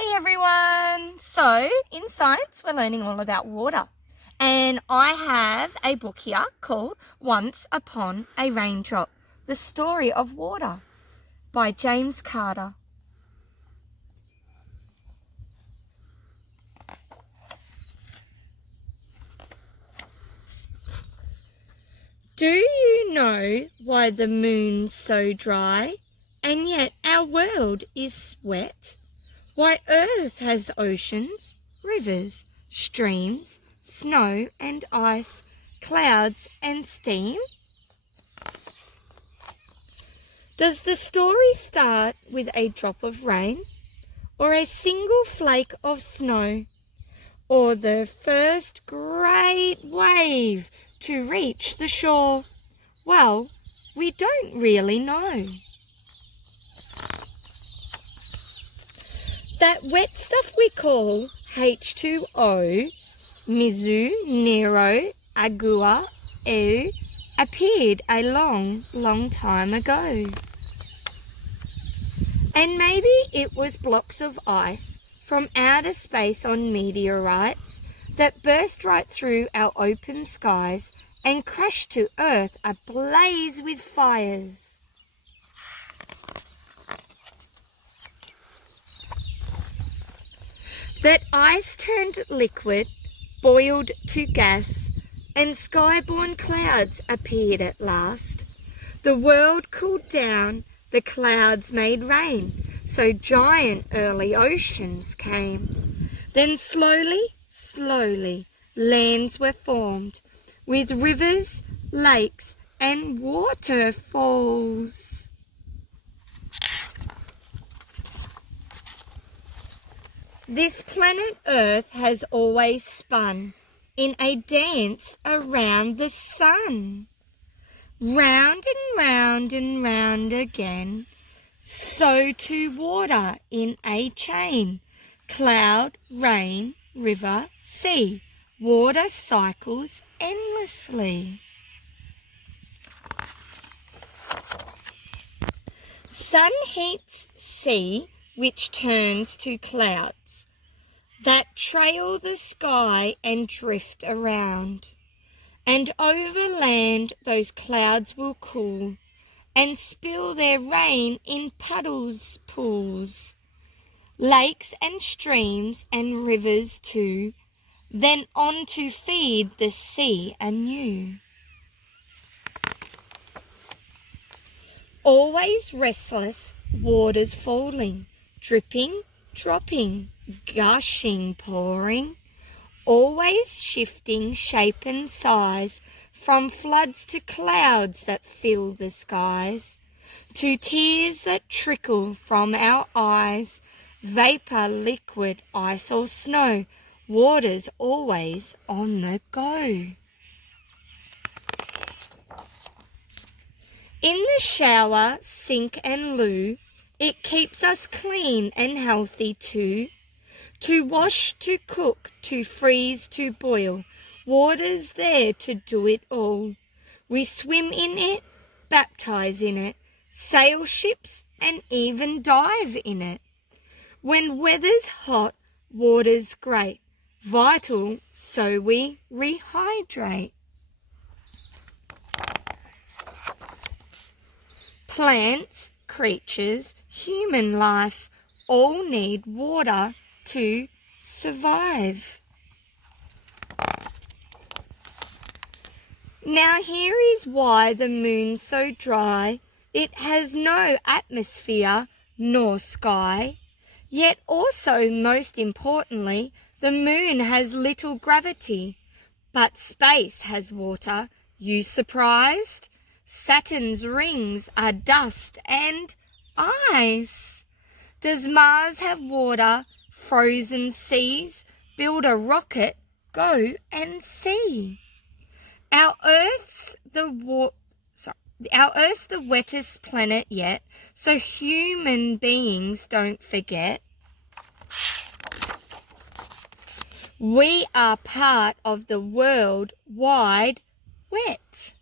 Hey everyone! So in science we're learning all about water, and I have a book here called Once Upon a Raindrop, The Story of Water by James Carter. Do you know why the moon's so dry and yet our world is wet? Why Earth has oceans, rivers, streams, snow and ice, clouds and steam? Does the story start with a drop of rain, or a single flake of snow, or the first great wave to reach the shore? Well, we don't really know. That wet stuff we call H2O, Mizu, Nero, Agua, Eu, appeared a long time ago. And maybe it was blocks of ice from outer space on meteorites that burst right through our open skies and crashed to Earth ablaze with fires. That ice turned liquid, boiled to gas, and skyborne clouds appeared at last. The world cooled down, the clouds made rain, so giant early oceans came. Then slowly, lands were formed, with rivers, lakes, and waterfalls. This planet Earth has always spun in a dance around the sun. Round and round again, so to water in a chain. Cloud, rain, river, sea, water cycles endlessly. Sun heats sea, which turns to clouds that trail the sky and drift around. And over land those clouds will cool and spill their rain in puddles, pools, lakes and streams and rivers too, then on to feed the sea anew. Always restless, waters falling, dripping, dropping, gushing, pouring, always shifting shape and size, from floods to clouds that fill the skies, to tears that trickle from our eyes, vapour, liquid, ice or snow, water's always on the go. In the shower, sink and loo, it keeps us clean and healthy too. To wash, to cook, to freeze, to boil, water's there to do it all. We swim in it, baptize in it, sail ships and even dive in it. When weather's hot, water's great, vital, so we rehydrate. Plants, creatures, human life all need water to survive. Now here is why the moon's so dry. It has no atmosphere nor sky. Yet also, most importantly, the moon has little gravity. But space has water. You surprised? Saturn's rings are dust and ice. Does Mars have water? Frozen seas? Build a rocket, go and see. Our Earth's the wettest planet yet, so human beings don't forget. We are part of the world wide wet.